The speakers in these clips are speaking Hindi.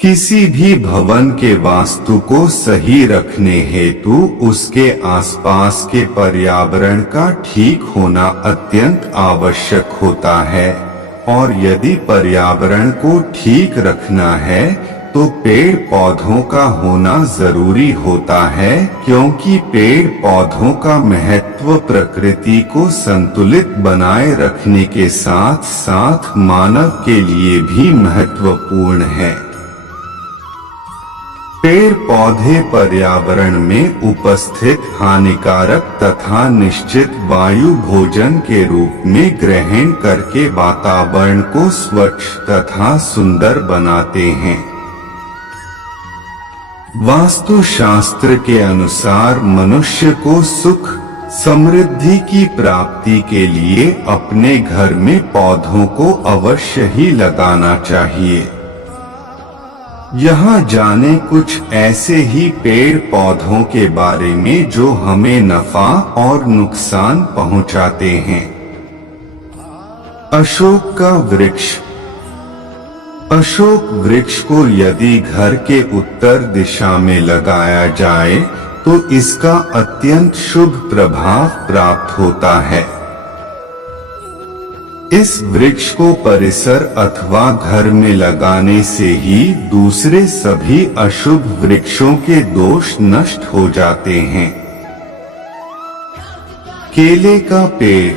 किसी भी भवन के वास्तु को सही रखने हेतु उसके आसपास के पर्यावरण का ठीक होना अत्यंत आवश्यक होता है, और यदि पर्यावरण को ठीक रखना है तो पेड़ पौधों का होना जरूरी होता है, क्योंकि पेड़ पौधों का महत्व प्रकृति को संतुलित बनाए रखने के साथ साथ मानव के लिए भी महत्वपूर्ण है। पेड़ पौधे पर्यावरण में उपस्थित हानिकारक तथा निश्चित वायु भोजन के रूप में ग्रहण करके वातावरण को स्वच्छ तथा सुंदर बनाते हैं। वास्तुशास्त्र के अनुसार मनुष्य को सुख समृद्धि की प्राप्ति के लिए अपने घर में पौधों को अवश्य ही लगाना चाहिए। यहाँ जाने कुछ ऐसे ही पेड़ पौधों के बारे में जो हमें नफा और नुकसान पहुँचाते हैं। अशोक का वृक्ष। अशोक वृक्ष को यदि घर के उत्तर दिशा में लगाया जाए तो इसका अत्यंत शुभ प्रभाव प्राप्त होता है। इस वृक्ष को परिसर अथवा घर में लगाने से ही दूसरे सभी अशुभ वृक्षों के दोष नष्ट हो जाते हैं। केले का पेड़।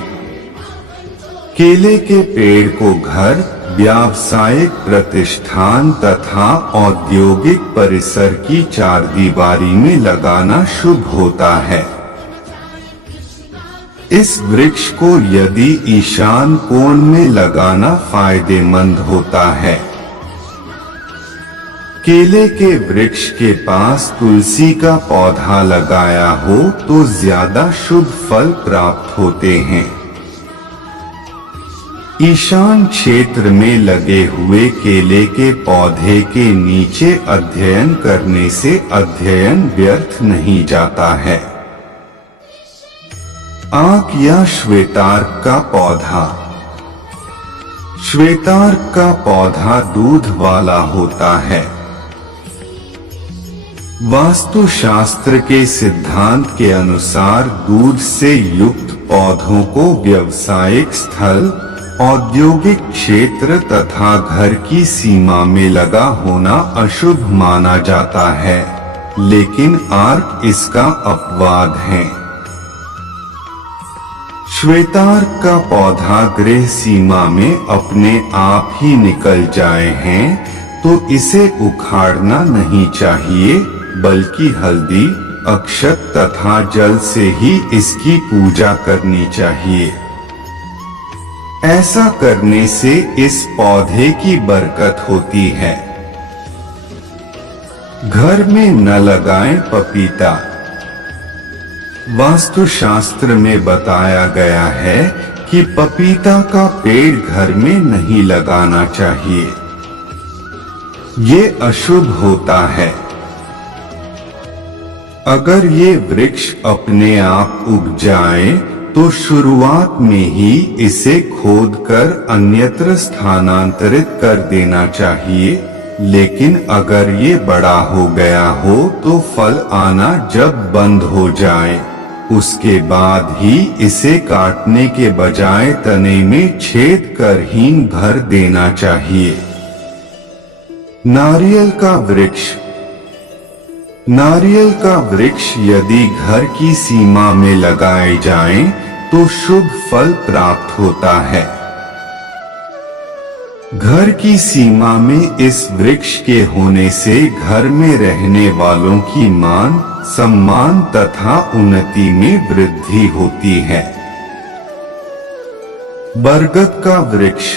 केले के पेड़ को घर, व्यावसायिक प्रतिष्ठान तथा औद्योगिक परिसर की चारदीवारी में लगाना शुभ होता है। इस वृक्ष को यदि ईशान कोण में लगाना फायदेमंद होता है। केले के वृक्ष के पास तुलसी का पौधा लगाया हो तो ज्यादा शुभ फल प्राप्त होते हैं। ईशान क्षेत्र में लगे हुए केले के पौधे के नीचे अध्ययन करने से अध्ययन व्यर्थ नहीं जाता है। आक या श्वेतार्क का पौधा। श्वेतार्क का पौधा दूध वाला होता है। वास्तुशास्त्र के सिद्धांत के अनुसार दूध से युक्त पौधों को व्यावसायिक स्थल, औद्योगिक क्षेत्र तथा घर की सीमा में लगा होना अशुभ माना जाता है, लेकिन आर्क इसका अपवाद है। श्वेतार्क का पौधा गृह सीमा में अपने आप ही निकल जाए हैं तो इसे उखाड़ना नहीं चाहिए, बल्कि हल्दी, अक्षत तथा जल से ही इसकी पूजा करनी चाहिए। ऐसा करने से इस पौधे की बरकत होती है। घर में न लगाएं पपीता। वास्तुशास्त्र में बताया गया है कि पपीता का पेड़ घर में नहीं लगाना चाहिए। ये अशुभ होता है। अगर ये वृक्ष अपने आप उग जाए तो शुरुआत में ही इसे खोदकर अन्यत्र स्थानांतरित कर देना चाहिए, लेकिन अगर ये बड़ा हो गया हो तो फल आना जब बंद हो जाए उसके बाद ही इसे काटने के बजाय तने में छेद कर हींग भर देना चाहिए। नारियल का वृक्ष। नारियल का वृक्ष यदि घर की सीमा में लगाए जाएं तो शुभ फल प्राप्त होता है। घर की सीमा में इस वृक्ष के होने से घर में रहने वालों की मान, सम्मान तथा उन्नति में वृद्धि होती है। बरगद का वृक्ष।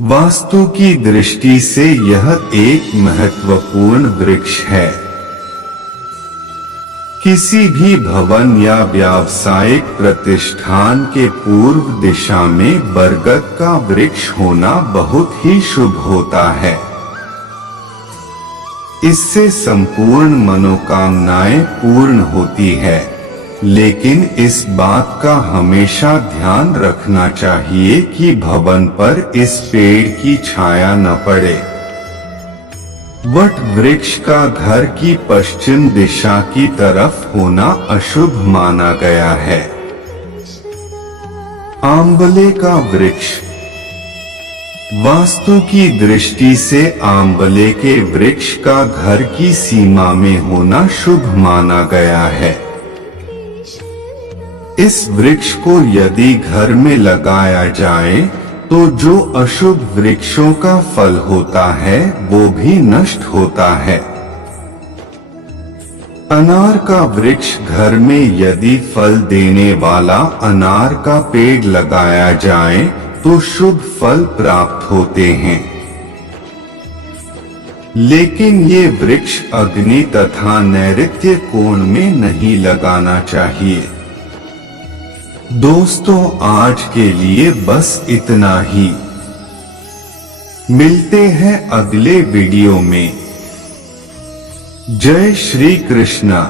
वास्तु की दृष्टि से यह एक महत्वपूर्ण वृक्ष है। किसी भी भवन या व्यावसायिक प्रतिष्ठान के पूर्व दिशा में बरगद का वृक्ष होना बहुत ही शुभ होता है। इससे संपूर्ण मनोकामनाएं पूर्ण होती है, लेकिन इस बात का हमेशा ध्यान रखना चाहिए कि भवन पर इस पेड़ की छाया न पड़े। वट वृक्ष का घर की पश्चिम दिशा की तरफ होना अशुभ माना गया है। आंवले का वृक्ष। वास्तु की दृष्टि से आंवले के वृक्ष का घर की सीमा में होना शुभ माना गया है। इस वृक्ष को यदि घर में लगाया जाए तो जो अशुभ वृक्षों का फल होता है वो भी नष्ट होता है। अनार का वृक्ष। घर में यदि फल देने वाला अनार का पेड़ लगाया जाए तो शुभ फल प्राप्त होते हैं, लेकिन ये वृक्ष अग्नि तथा नैऋत्य कोण में नहीं लगाना चाहिए। दोस्तों, आज के लिए बस इतना ही। मिलते हैं अगले वीडियो में। जय श्री कृष्णा।